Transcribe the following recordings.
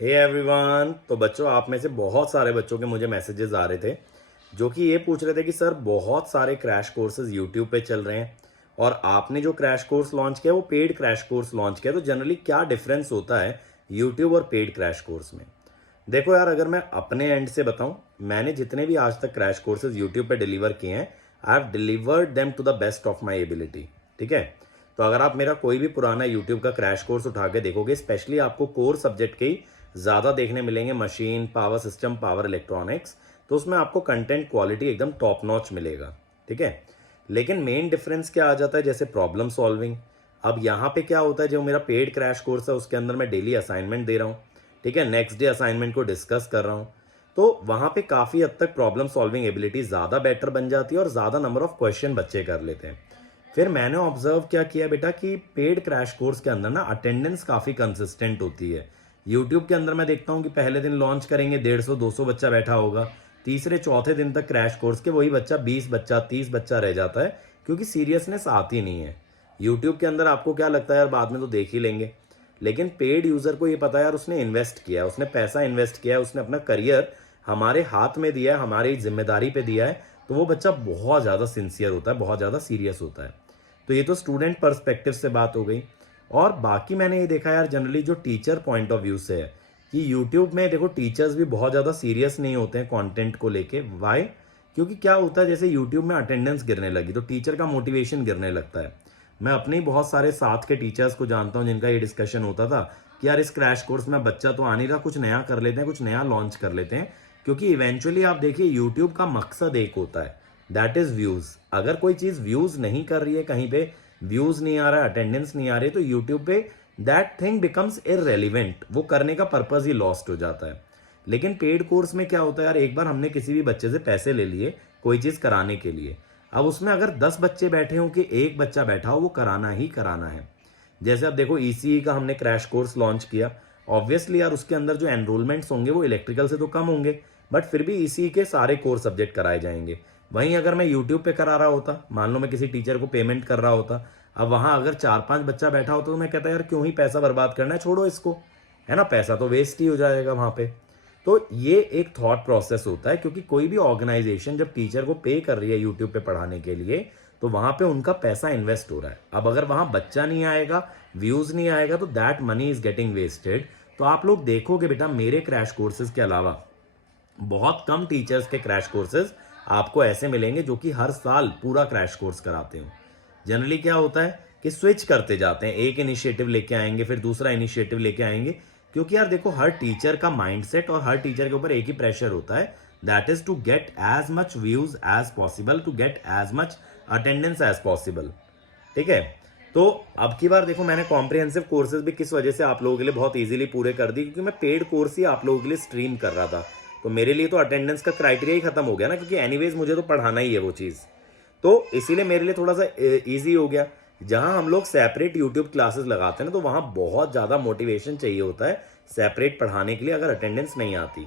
Hey everyone. तो बच्चों, आप में से बहुत सारे बच्चों के मुझे मैसेजेस आ रहे थे जो कि ये पूछ रहे थे कि सर बहुत सारे क्रैश कोर्सेज यूट्यूब पे चल रहे हैं और आपने जो क्रैश कोर्स लॉन्च किया वो पेड क्रैश कोर्स लॉन्च किया, तो जनरली क्या डिफरेंस होता है यूट्यूब और पेड क्रैश कोर्स में। देखो यार, अगर मैं अपने एंड से बताऊं, मैंने जितने भी आज तक क्रैश कोर्सेज यूट्यूब पे डिलीवर किए हैं, I have delivered them to the best of my ability. ठीक है। तो अगर आप मेरा कोई भी पुराना यूट्यूब का क्रैश कोर्स उठा के देखोगे, स्पेशली आपको कोर सब्जेक्ट के ही ज़्यादा देखने मिलेंगे, machine, power system, power electronics, तो उसमें आपको कंटेंट क्वालिटी एकदम टॉप नॉच मिलेगा। ठीक है। लेकिन मेन डिफरेंस क्या आ जाता है, जैसे प्रॉब्लम सॉल्विंग। अब यहाँ पे क्या होता है, जो मेरा पेड क्रैश कोर्स है उसके अंदर मैं डेली असाइनमेंट दे रहा हूँ। ठीक है। नेक्स्ट डे असाइनमेंट को डिस्कस कर रहा हूँ, तो वहाँ पे काफ़ी हद तक प्रॉब्लम सॉल्विंग एबिलिटी ज़्यादा बेटर बन जाती है और ज़्यादा नंबर ऑफ क्वेश्चन बच्चे कर लेते हैं। फिर मैंने ऑब्जर्व क्या किया बेटा कि पेड क्रैश कोर्स के अंदर ना अटेंडेंस काफ़ी कंसिस्टेंट होती है। यूट्यूब के अंदर मैं देखता हूँ कि पहले दिन लॉन्च करेंगे 150-200 बच्चा बैठा होगा, तीसरे चौथे दिन तक क्रैश कोर्स के वही बच्चा 20 बच्चा 30 बच्चा रह जाता है, क्योंकि सीरियसनेस आती नहीं है। यूट्यूब के अंदर आपको क्या लगता है यार, बाद में तो देख ही लेंगे, लेकिन पेड यूजर को ये पता है यार, उसने इन्वेस्ट किया है, उसने पैसा इन्वेस्ट किया है, उसने अपना करियर हमारे हाथ में दिया है, हमारी जिम्मेदारी पे दिया है, तो वो बच्चा बहुत ज़्यादा सिंसियर होता है, बहुत ज़्यादा सीरियस होता है। तो ये तो स्टूडेंट पर्सपेक्टिव से बात हो गई। और बाकी मैंने ये देखा यार, जनरली जो टीचर पॉइंट ऑफ व्यू से है कि यूट्यूब में देखो टीचर्स भी बहुत ज़्यादा सीरियस नहीं होते हैं कंटेंट को लेके। वाई? क्योंकि क्या होता है, जैसे यूट्यूब में अटेंडेंस गिरने लगी तो टीचर का मोटिवेशन गिरने लगता है। मैं अपने ही बहुत सारे साथ के टीचर्स को जानता हूँ जिनका ये डिस्कशन होता था कि यार इस क्रैश कोर्स में बच्चा तो आ नहीं रहा, कुछ नया कर लेते हैं, कुछ नया लॉन्च कर लेते हैं। क्योंकि इवेंचुअली आप देखिए, यूट्यूब का मकसद एक होता है, दैट इज व्यूज। अगर कोई चीज व्यूज नहीं कर रही है, कहीं पे व्यूज नहीं आ रहा है, अटेंडेंस नहीं आ रही है, तो यूट्यूब पे दैट थिंग बिकम्स इररेलीवेंट, वो करने का पर्पज ही लॉस्ट हो जाता है। लेकिन पेड कोर्स में क्या होता है यार, एक बार हमने किसी भी बच्चे से पैसे ले लिए कोई चीज कराने के लिए, अब उसमें अगर 10 बच्चे बैठे हो कि एक बच्चा बैठा हो, वो कराना ही कराना है। जैसे अब देखो, ईसीई का हमने क्रैश कोर्स लॉन्च किया, ऑब्वियसली यार उसके अंदर जो एनरोलमेंट्स होंगे वो इलेक्ट्रिकल से तो कम होंगे, बट फिर भी ईसीई के सारे कोर सब्जेक्ट कराए जाएंगे। वहीं अगर मैं यूट्यूब पे करा रहा होता, मान लो मैं किसी टीचर को पेमेंट कर रहा होता, अब वहां अगर 4-5 बच्चा बैठा होता तो मैं कहता यार क्यों ही पैसा बर्बाद करना है, छोड़ो इसको, है ना, पैसा तो वेस्ट ही हो जाएगा वहां पे। तो ये एक थॉट प्रोसेस होता है, क्योंकि कोई भी ऑर्गेनाइजेशन जब टीचर को पे कर रही है यूट्यूब पे पढ़ाने के लिए, तो वहां पे उनका पैसा इन्वेस्ट हो रहा है। अब अगर वहां बच्चा नहीं आएगा, व्यूज नहीं आएगा, तो that money is getting wasted. तो आप लोग देखोगे बेटा, मेरे क्रैश कोर्सेज के अलावा बहुत कम टीचर्स के क्रैश कोर्सेज आपको ऐसे मिलेंगे जो कि हर साल पूरा क्रैश कोर्स कराते हो। जनरली क्या होता है कि स्विच करते जाते हैं, एक इनिशिएटिव लेके आएंगे फिर दूसरा इनिशिएटिव लेके आएंगे, क्योंकि यार देखो, हर टीचर का माइंडसेट और हर टीचर के ऊपर एक ही प्रेशर होता है, that is to get as much views as possible, to get as much attendance as possible. ठीक है। तो अब की बार देखो, मैंने कॉम्प्रिहेंसिव कोर्सेज भी किस वजह से आप लोगों के लिए बहुत इजीली पूरे कर दी, क्योंकि मैं पेड कोर्स ही आप लोगों के लिए स्ट्रीम कर रहा था। तो मेरे लिए तो अटेंडेंस का क्राइटेरिया ही खत्म हो गया ना, क्योंकि एनीवेज मुझे तो पढ़ाना ही है वो चीज़। तो इसीलिए मेरे लिए थोड़ा सा इजी हो गया। जहां हम लोग सेपरेट यूट्यूब क्लासेस लगाते हैं ना, तो वहां बहुत ज़्यादा मोटिवेशन चाहिए होता है सेपरेट पढ़ाने के लिए, अगर अटेंडेंस नहीं आती।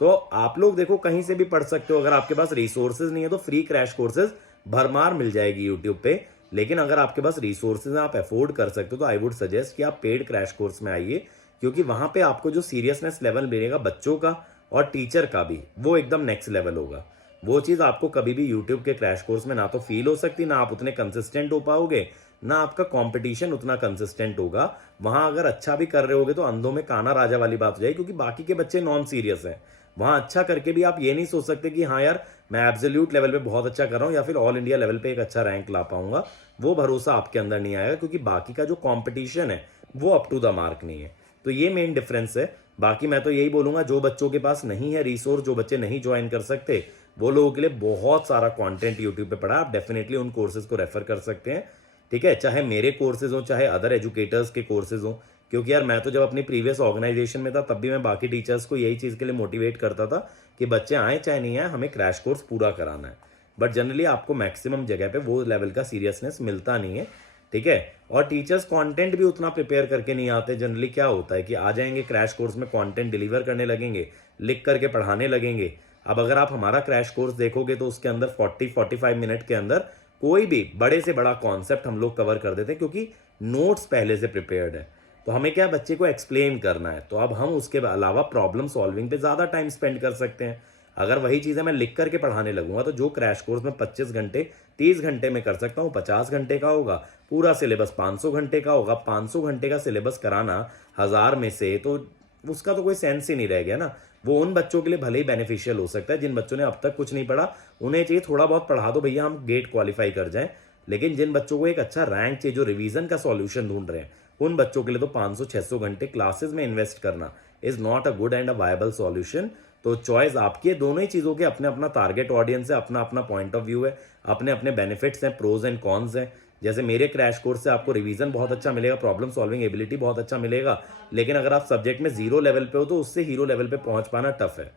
तो आप लोग देखो, कहीं से भी पढ़ सकते हो, अगर आपके पास रिसोर्सेज नहीं है तो फ्री क्रैश कोर्सेज भरमार मिल जाएगी यूट्यूब पे। लेकिन अगर आपके पास रिसोर्सेज आप अफोर्ड कर सकते हो, तो आई वुड सजेस्ट कि आप पेड क्रैश कोर्स में आइए, क्योंकि वहां पे आपको जो सीरियसनेस लेवल मिलेगा बच्चों का और टीचर का भी, वो एकदम नेक्स्ट लेवल होगा। वो चीज़ आपको कभी भी यूट्यूब के क्रैश कोर्स में ना तो फील हो सकती, ना आप उतने कंसिस्टेंट हो पाओगे, ना आपका कंपटीशन उतना कंसिस्टेंट होगा। वहां अगर अच्छा भी कर रहे होगे तो अंधों में काना राजा वाली बात हो जाएगी, क्योंकि बाकी के बच्चे नॉन सीरियस हैं। वहां अच्छा करके भी आप ये नहीं सोच सकते कि हाँ यार, मैं एब्सोल्यूट लेवल पे बहुत अच्छा कर रहा हूँ या फिर ऑल इंडिया लेवल पे एक अच्छा रैंक ला पाऊंगा। वो भरोसा आपके अंदर नहीं आएगा, क्योंकि बाकी का जो कॉम्पिटिशन है वो अप टू द मार्क नहीं है। तो ये मेन डिफरेंस है। बाकी मैं तो यही बोलूंगा, जो बच्चों के पास नहीं है रिसोर्स, जो बच्चे नहीं ज्वाइन कर सकते, वो लोगों के लिए बहुत सारा कंटेंट यूट्यूब पे पड़ा है, आप डेफिनेटली उन कोर्सेज को रेफर कर सकते हैं। ठीक है। चाहे मेरे कोर्सेज हो, चाहे अदर एजुकेटर्स के कोर्सेज हो, क्योंकि यार मैं तो जब अपनी प्रीवियस ऑर्गेनाइजेशन में था तब भी मैं बाकी टीचर्स को यही चीज़ के लिए मोटिवेट करता था कि बच्चे आए चाहे नहीं आए, हमें क्रैश कोर्स पूरा कराना है। बट जनरली आपको मैक्सिमम जगह पे वो लेवल का सीरियसनेस मिलता नहीं है। ठीक है। और टीचर्स कंटेंट भी उतना प्रिपेयर करके नहीं आते। जनरली क्या होता है कि आ जाएंगे क्रैश कोर्स में, कंटेंट डिलीवर करने लगेंगे, लिख करके पढ़ाने लगेंगे। अब अगर आप हमारा क्रैश कोर्स देखोगे तो उसके अंदर 40-45 मिनट के अंदर कोई भी बड़े से बड़ा कॉन्सेप्ट हम लोग कवर कर देते हैं, क्योंकि नोट्स पहले से प्रिपेयर्ड है। तो हमें क्या बच्चे को एक्सप्लेन करना है, तो अब हम उसके अलावा प्रॉब्लम सॉल्विंग पे ज़्यादा टाइम स्पेंड कर सकते हैं। अगर वही चीज़ें मैं लिख करके पढ़ाने लगूंगा तो जो क्रैश कोर्स में 25 घंटे 30 घंटे में कर सकता हूँ 50 घंटे का होगा। पूरा सिलेबस 500 घंटे का होगा। 500 घंटे का सिलेबस कराना 1000 में से, तो उसका तो कोई सेंस ही नहीं रह गया ना। वो उन बच्चों के लिए भले ही बेनिफिशियल हो सकता है जिन बच्चों ने अब तक कुछ नहीं पढ़ा, उन्हें चाहिए थोड़ा बहुत पढ़ा दो भैया, हम गेट क्वालिफाई कर जाएं। लेकिन जिन बच्चों को एक अच्छा रैंक चाहिए, जो रिवीजन का सॉल्यूशन ढूंढ रहे हैं, उन बच्चों के लिए तो 500-600 घंटे क्लासेस में इन्वेस्ट करना is not a good and a viable solution. तो चॉइस आपकी है। दोनों ही चीज़ों के अपने अपना टारगेट ऑडियंस है, अपना अपना पॉइंट ऑफ व्यू है, अपने अपने बेनिफिट्स हैं, प्रोज एंड कॉन्स हैं। जैसे मेरे क्रैश कोर्स से आपको रिवीजन बहुत अच्छा मिलेगा, प्रॉब्लम सॉल्विंग एबिलिटी बहुत अच्छा मिलेगा, लेकिन अगर आप सब्जेक्ट में जीरो लेवल पे हो तो उससे हीरो लेवल पे पहुंच पाना टफ है।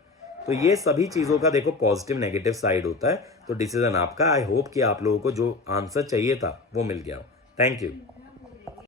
तो ये सभी चीज़ों का देखो पॉजिटिव नेगेटिव साइड होता है। तो डिसीजन आपका। आई होप कि आप लोगों को जो आंसर चाहिए था वो मिल गया हो। Thank you.